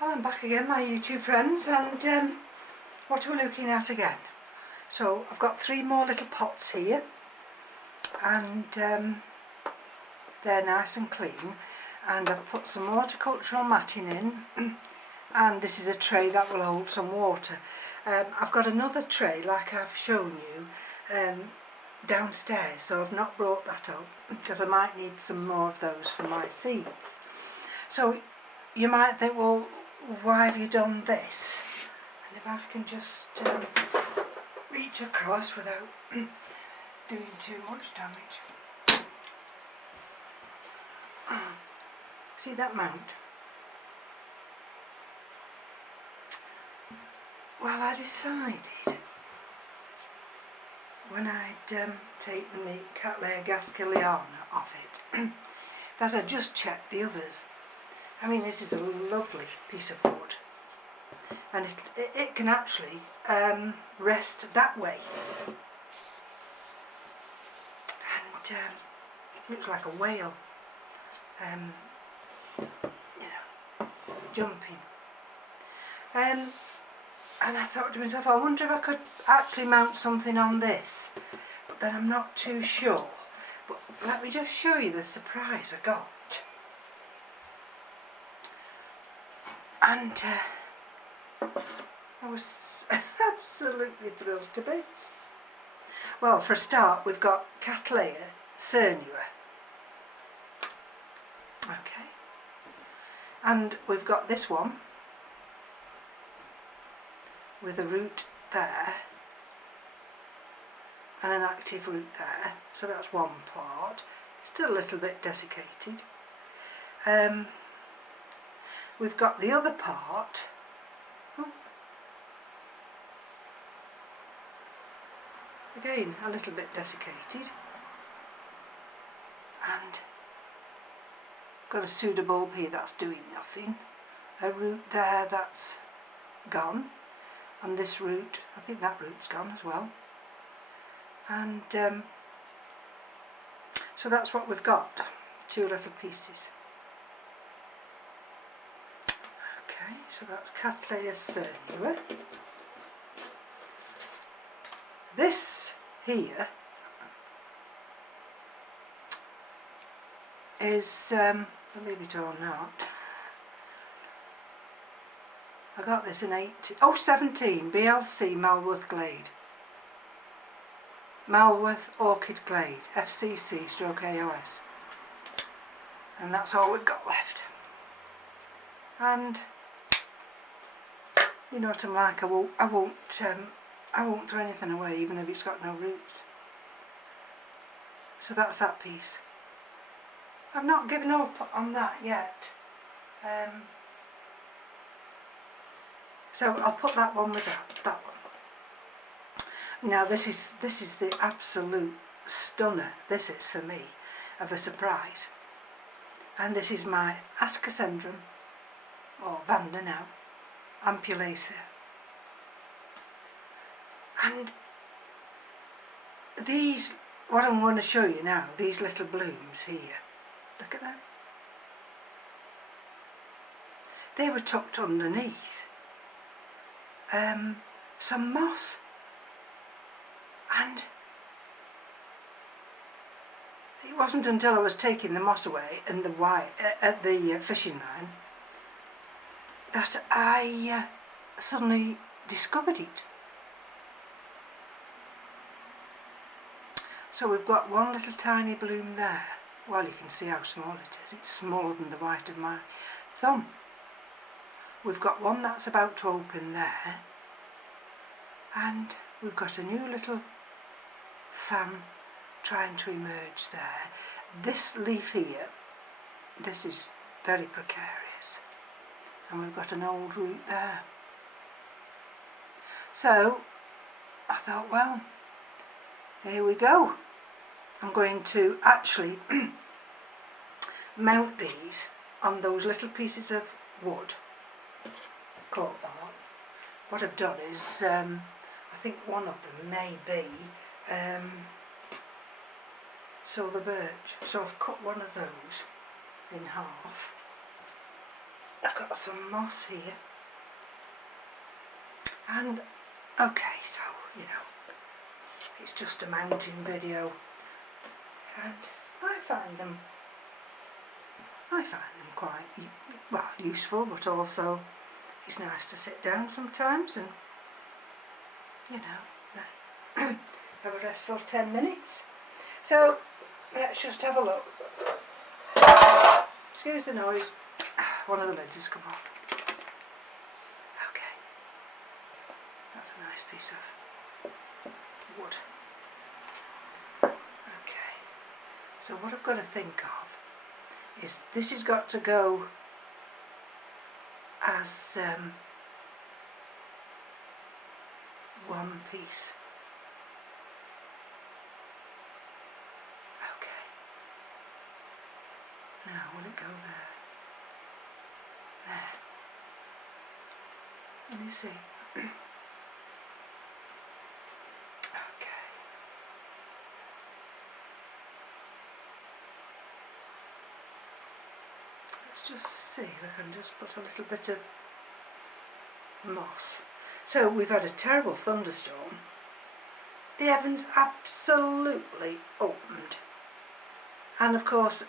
Well, I'm back again, my YouTube friends, and what are we looking at again? So I've got 3 more little pots here, and they're nice and clean, and I've put some horticultural matting in and this is a tray that will hold some water. I've got another tray like I've shown you downstairs, so I've not brought that up because I might need some more of those for my seeds. So you might think, well, why have you done this? And if I can just reach across without doing too much damage. See that mount? Well, I decided when I'd taken the Cattleya off it that I'd just check the others. I mean, this is a lovely piece of wood, and it can actually rest that way, and it looks like a whale, you know, jumping. And I thought to myself, I wonder if I could actually mount something on this, but then I'm not too sure. But let me just show you the surprise I got. And I was absolutely thrilled to bits. Well, for a start, we've got Cattleya, cernua. Okay. And we've got this one with a root there and an active root there. So that's one part. Still a little bit desiccated. We've got the other part. Again, a little bit desiccated. And got a pseudobulb here that's doing nothing. A root there that's gone. And this root, I think that root's gone as well. And so that's what we've got. 2 little pieces. Okay, so that's Cattleya cernua. This here is, believe it or not, I got this in 17 BLC Malworth Glade. Malworth Orchidglade, FCC/AOS. And that's all we've got left. And you know what I'm like, I won't throw anything away, even if it's got no roots. So that's that piece. I've not given up on that yet. So I'll put that one with that one. Now this is the absolute stunner. This is for me of a surprise. And this is my Ascocentrum, or Vanda now, ampullacea. And these, what I'm going to show you now, these little blooms here, look at them. They were tucked underneath some moss, and it wasn't until I was taking the moss away and the at the fishing line that I suddenly discovered it. So we've got one little tiny bloom there. Well, you can see how small it is. It's smaller than the white of my thumb. We've got one that's about to open there, and we've got a new little fan trying to emerge there. This leaf here, this is very precarious, and we've got an old root there. So I thought, well, here we go. I'm going to actually mount these on those little pieces of wood, cork bark. What I've done is, I think one of them may be silver birch. So I've cut one of those in half, I've got some moss here. And okay, so you know, it's just a mountain video, and I find them quite well useful, but also it's nice to sit down sometimes and you know have a restful 10 minutes. So let's just have a look. Excuse the noise. One of the lids has come off. Okay, that's a nice piece of wood. Okay, so what I've got to think of is this has got to go as one piece. Okay, now will it go there? There. Can you see? Okay. Let's just see if I can just put a little bit of moss. So we've had a terrible thunderstorm. The heavens absolutely opened. And of course,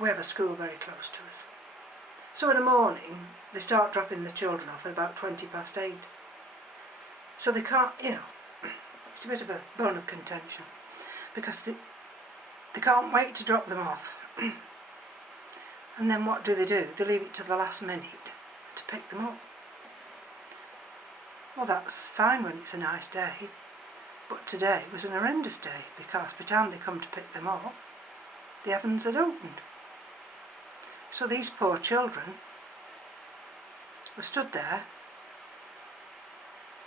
we have a school very close to us. So in the morning, they start dropping the children off at about 8:20. So they can't, you know, it's a bit of a bone of contention because they can't wait to drop them off. And then what do? They leave it to the last minute to pick them up. Well, that's fine when it's a nice day, but today was an horrendous day because by the time they come to pick them up, the heavens had opened. So these poor children were stood there,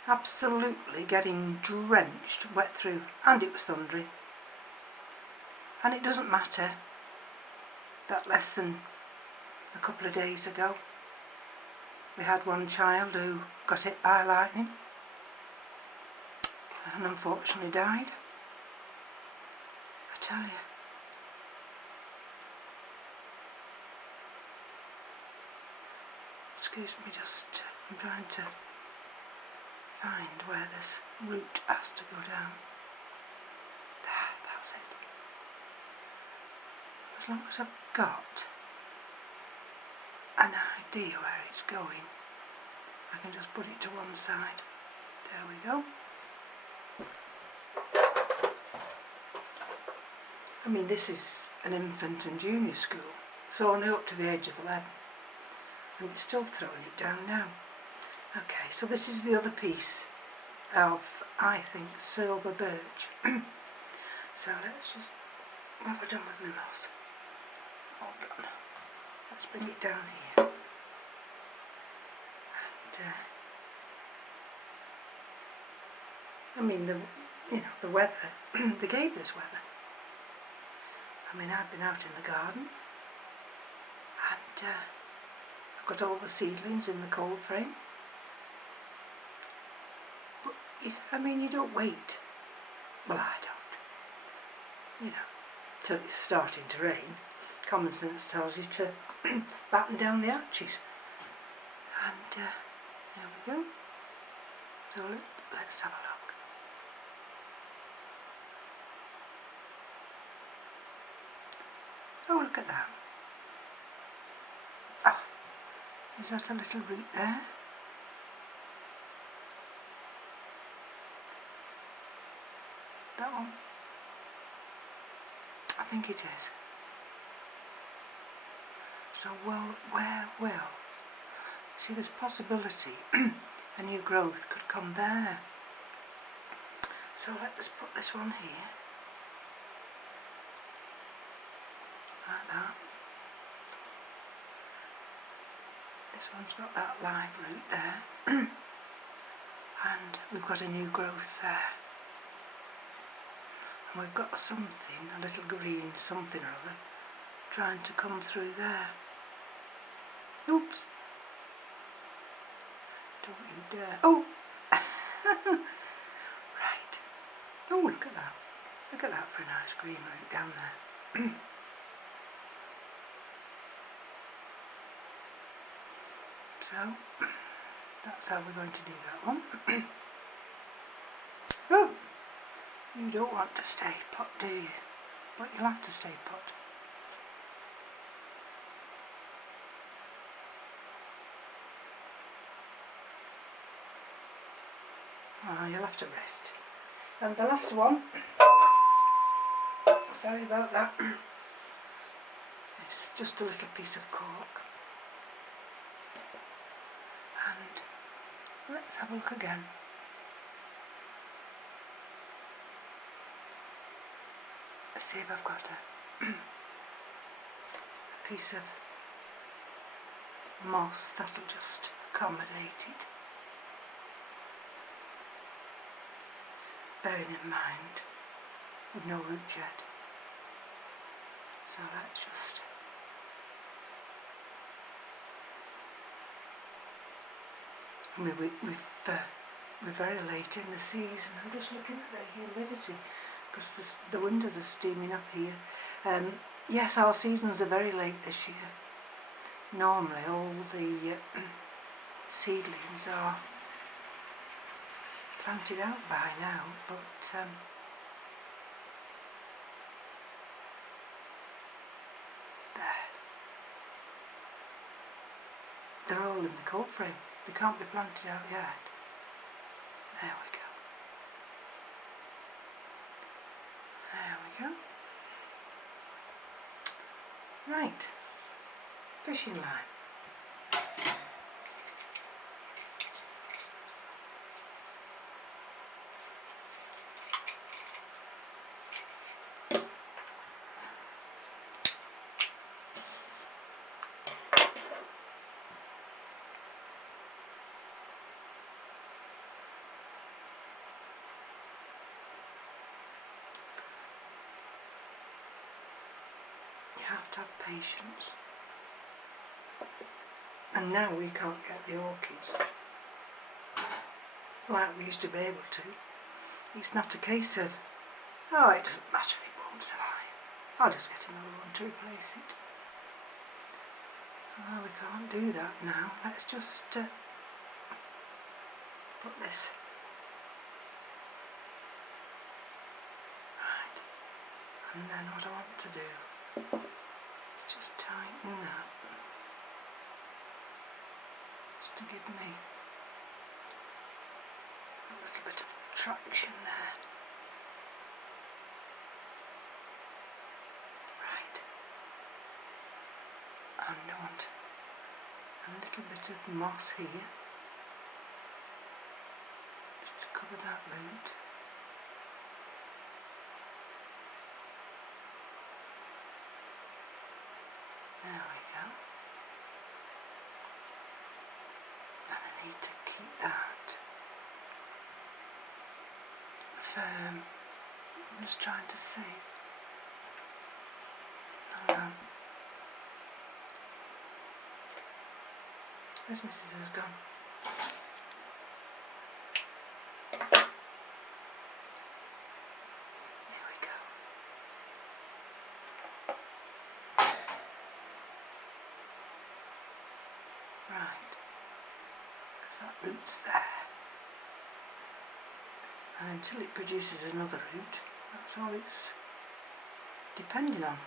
absolutely getting drenched, wet through, and it was thundering. And it doesn't matter that less than a couple of days ago we had one child who got hit by lightning and unfortunately died. I tell you. Excuse me, just I'm trying to find where this root has to go down. There, that's it. As long as I've got an idea where it's going, I can just put it to one side. There we go. I mean, this is an infant and junior school, so only up to the age of 11. And it's still throwing it down now. Okay, so this is the other piece of, I think, silver birch. So let's just, what have I done with my mouse? Hold on. Let's bring it down here. And, I mean, the weather, they gave this weather. I mean, I've been out in the garden and I've got all the seedlings in the cold frame. But, I mean, you don't wait. Well, I don't. You know, till it's starting to rain. Common sense tells you to batten down the arches. And there we go. So let's have a look. Oh, look at that. Ah, is that a little root there? That one? I think it is. So, well, where will? See, there's possibility a new growth could come there. So let's put this one here. Like that. This one's got that live root there. And we've got a new growth there. And we've got something, a little green something or other, trying to come through there. Oops. Don't you dare. Oh! Right. Oh, look at that. Look at that for a nice green root down there. So that's how we're going to do that one. Oh, you don't want to stay put, do you? But you'll have to stay put. Oh, you'll have to rest. And the last one, sorry about that, it's just a little piece of cork. And let's have a look again. Let's see if I've got a piece of moss that'll just accommodate it. Bearing in mind with no root yet. So let's just I mean we're very late in the season. I'm just looking at the humidity because the windows are steaming up here. Yes, our seasons are very late this year. Normally all the seedlings are planted out by now, but they're all in the cold frame. They can't be planted out yet. There we go. There we go. Right, fishing line. You have to have patience, and now we can't get the orchids like we used to be able to. It's not a case of, oh, it doesn't matter, it won't survive, I'll just get another one to replace it. Well, we can't do that now. Let's just put this right, and then what I want to do, let's just tighten that, just to give me a little bit of traction there. Right, and I want a little bit of moss here, just to cover that root. There we go. And I need to keep that firm. I'm just trying to see. Hold on. Where's my scissors gone? There we go. Right, because that root's there, and until it produces another root, that's all it's depending on.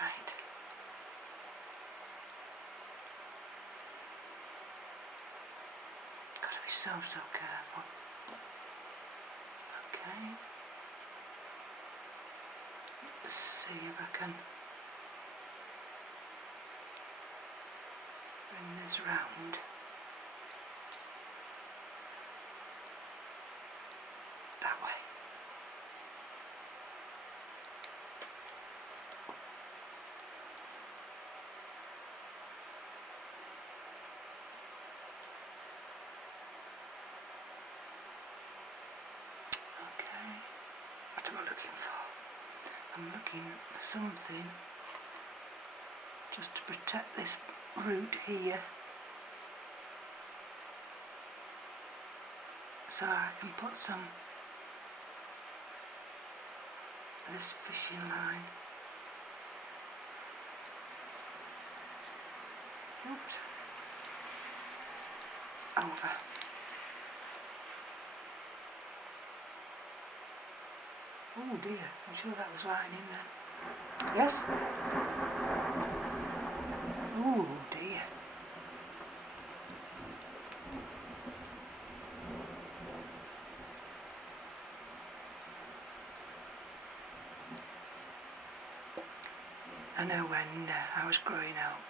Right, got to be so careful. Okay, let's see if I can bring this round. That way. Okay, what am I looking for? I'm looking for something just to protect this root here, so I can put some of this fishing line Oops. Over. Oh dear, I'm sure that was lightning then. Yes? Oh dear. I know when I was growing up,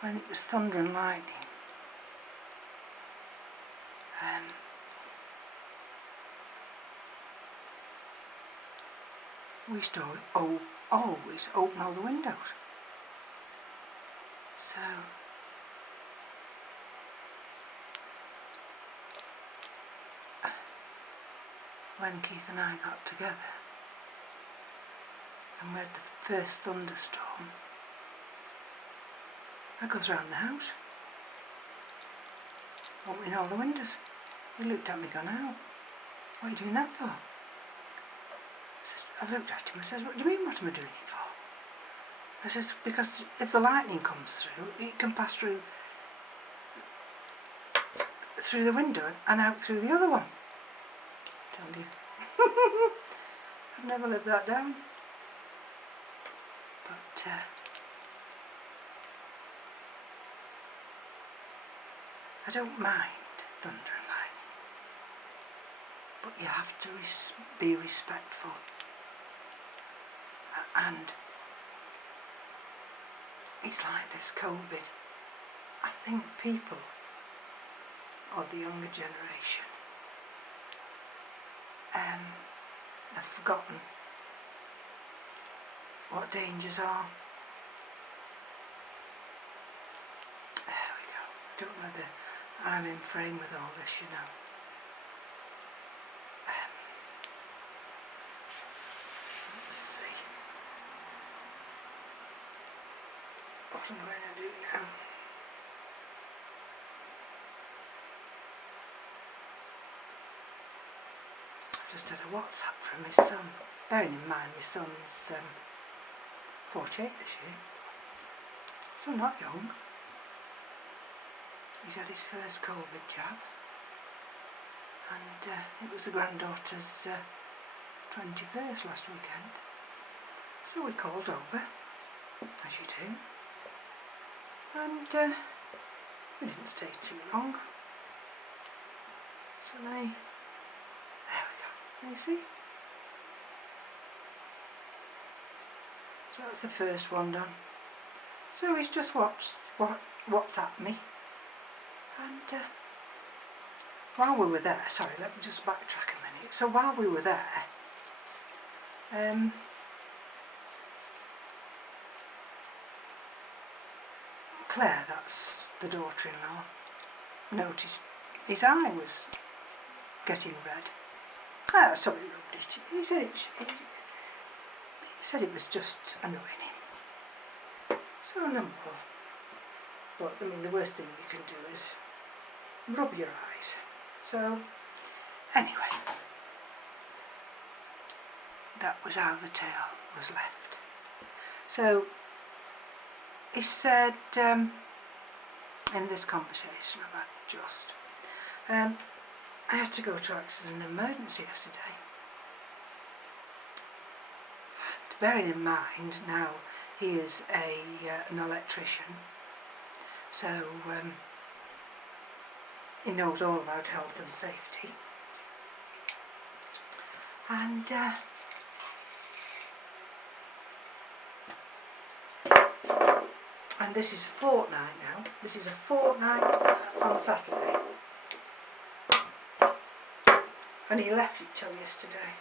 when it was thunder and lightning, we used to always open all the windows. So when Keith and I got together and we had the first thunderstorm, I goes round the house, opening all the windows. He looked at me going, "Oh, what are you doing that for?" I looked at him and says, "What do you mean, what am I doing it for?" I says, "Because if the lightning comes through, it can pass through the window and out through the other one." Tell you. I've never lived that down. But I don't mind thunder and lightning, but you have to be respectful. And it's like this COVID. I think people of the younger generation have forgotten what dangers are. There we go. I don't know whether I'm in frame with all this, you know. Let's see. What am I going to do now? I've just had a WhatsApp from my son. Bearing in mind my son's 48 this year, so not young. He's had his first COVID jab, and it was the granddaughter's 21st last weekend. So we called over, as you do, and we didn't stay too long. So there we go. Can you see? So that's the first one done. So he's just WhatsApped me, and while we were there, sorry, let me just backtrack a minute. So while we were there, Claire, that's the daughter-in-law, noticed his eye was getting red. So he rubbed it. He said it was just annoying him. So no more. But I mean, the worst thing you can do is rub your eyes. So anyway, that was how the tale was left. So he said in this conversation about just, I had to go to accident and emergency yesterday. And bearing in mind now he is an electrician, so he knows all about health and safety. And this is a fortnight now. This is a fortnight on Saturday. And he left it till yesterday.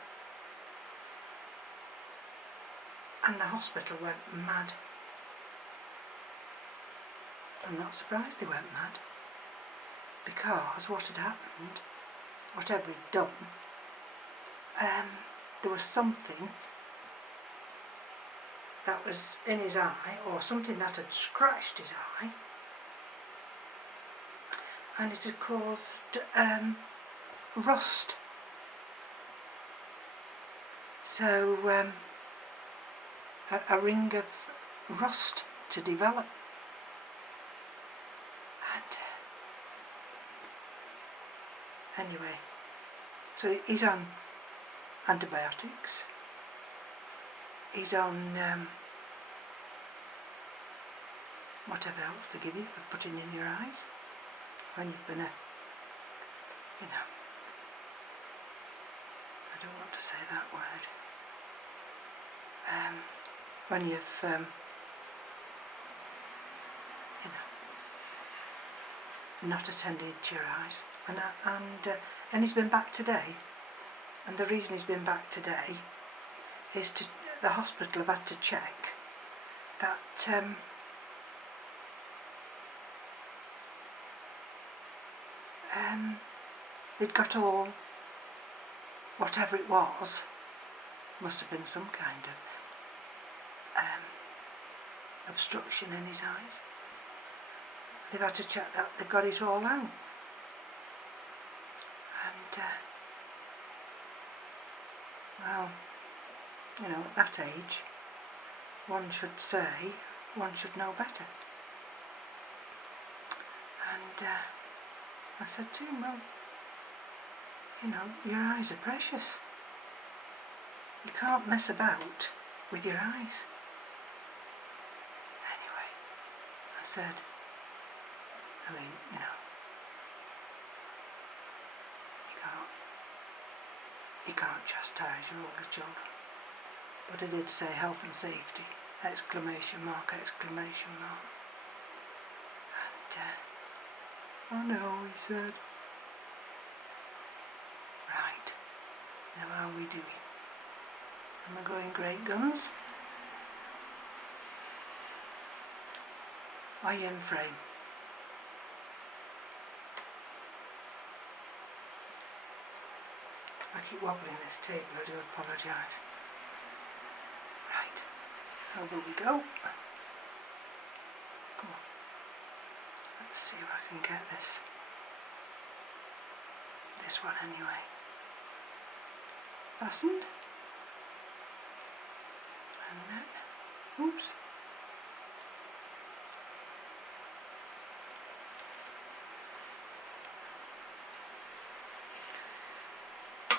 And the hospital went mad. I'm not surprised they went mad. Because what had happened, whatever he'd done, there was something that was in his eye, or something that had scratched his eye, and it had caused rust. So a ring of rust to develop, Anyway, so he's on antibiotics. He's on whatever else they give you for putting in your eyes when you've been you know, I don't want to say that word. When you've, you know, not attended to your eyes, and he's been back today, and the reason he's been back today is the hospital have had to check that they'd got all, whatever it was, must have been some kind of obstruction in his eyes. They've had to check that they've got it all out. And well, you know, at that age, one should say, one should know better. And I said to him, well, you know, your eyes are precious. You can't mess about with your eyes. Anyway, I said, I mean, you know, you can't chastise your older children. But I did say health and safety, exclamation mark, exclamation mark. And, oh no, he said. Right, now how are we doing? Am I going great guns? Are you in frame? I keep wobbling this table, I do apologise. Right, over we go. Come on. Let's see if I can get this one anyway. Fastened. And then, oops.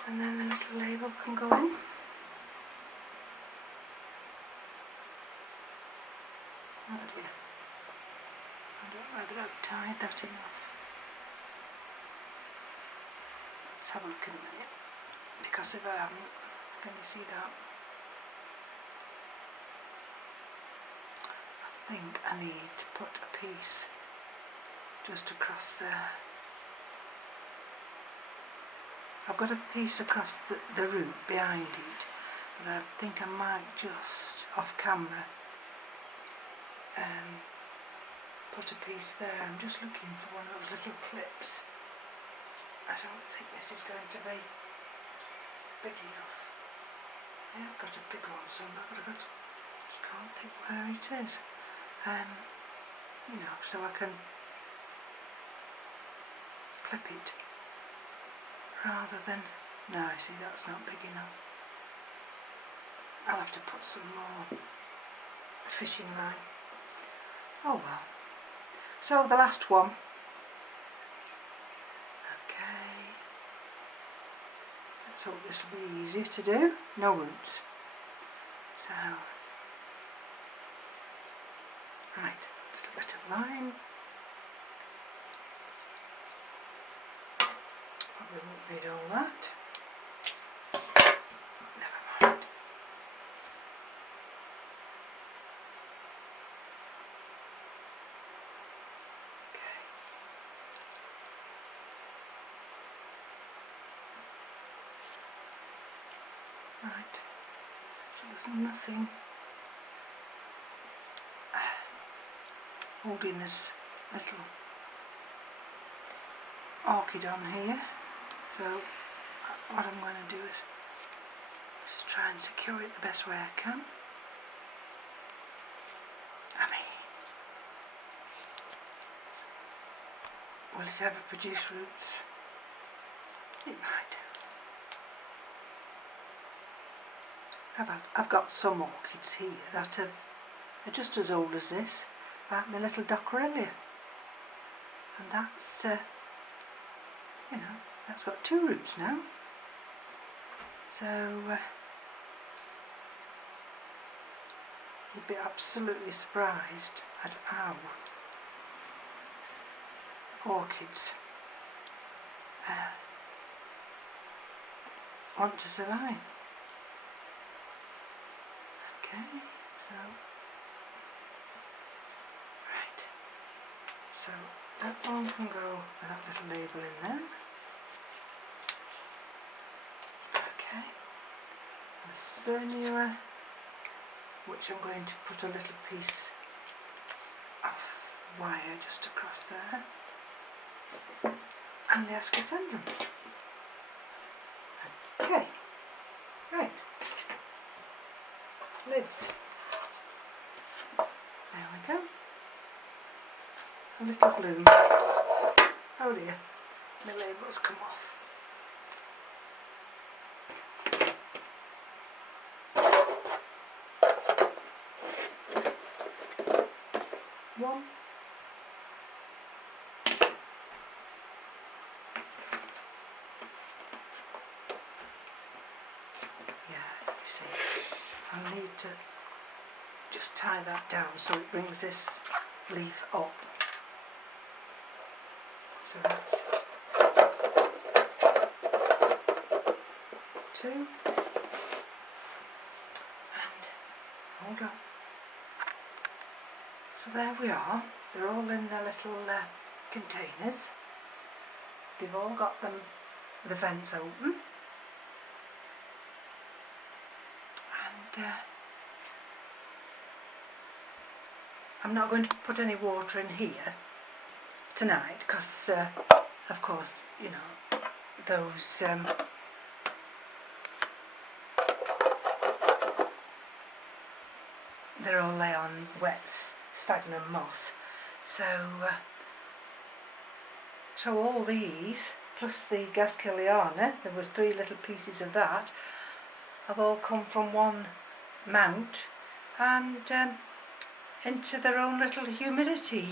And then the little label can go in. Oh dear. I don't know whether I've tied that enough. Let's have a look in a minute. Because if I haven't, can you see that? I think I need to put a piece just across there. I've got a piece across the root behind it, but I think I might just, off camera, put a piece there. I'm just looking for one of those little clips. I don't think this is going to be big enough. Yeah, I've got a big one somewhere, but I just can't think where it is. You know, so I can clip it. Rather than, no, I see that's not big enough. I'll have to put some more fishing line. Oh well. So the last one. Okay. Let's hope this will be easier to do. No roots. So, right, a little bit of line. Probably won't need all that. Never mind. Okay. Right. So there's nothing holding this little orchid on here. So what I'm going to do is just try and secure it the best way I can. I mean, will it ever produce roots? It might. I've got some orchids here that are just as old as this, like my little Cattleya, and that's you know, That's got 2 roots now. So you'd be absolutely surprised at how orchids want to survive. Okay, so right, so that one can go with that little label in there. Okay, the cernua, which I'm going to put a little piece of wire just across there, and the Ascocentrum. Okay, right, lids. There we go. A little bloom. Oh dear, my label's come off. One. Yeah, you see, I need to just tie that down so it brings this leaf up. So that's 2. And hold on. So there we are. They're all in their little containers. They've all got the vents open. And I'm not going to put any water in here tonight because of course, you know, those they're all lay on wet sphagnum moss, so all these plus the Cattleya, there was 3 little pieces of that, have all come from one mount and into their own little humidity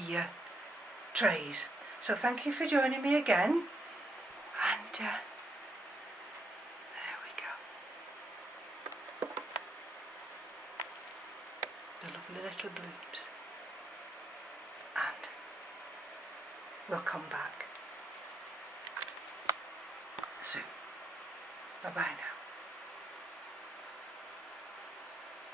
trays. So thank you for joining me again, and there we go. The lovely little blooms, and we'll come back soon. Bye bye now.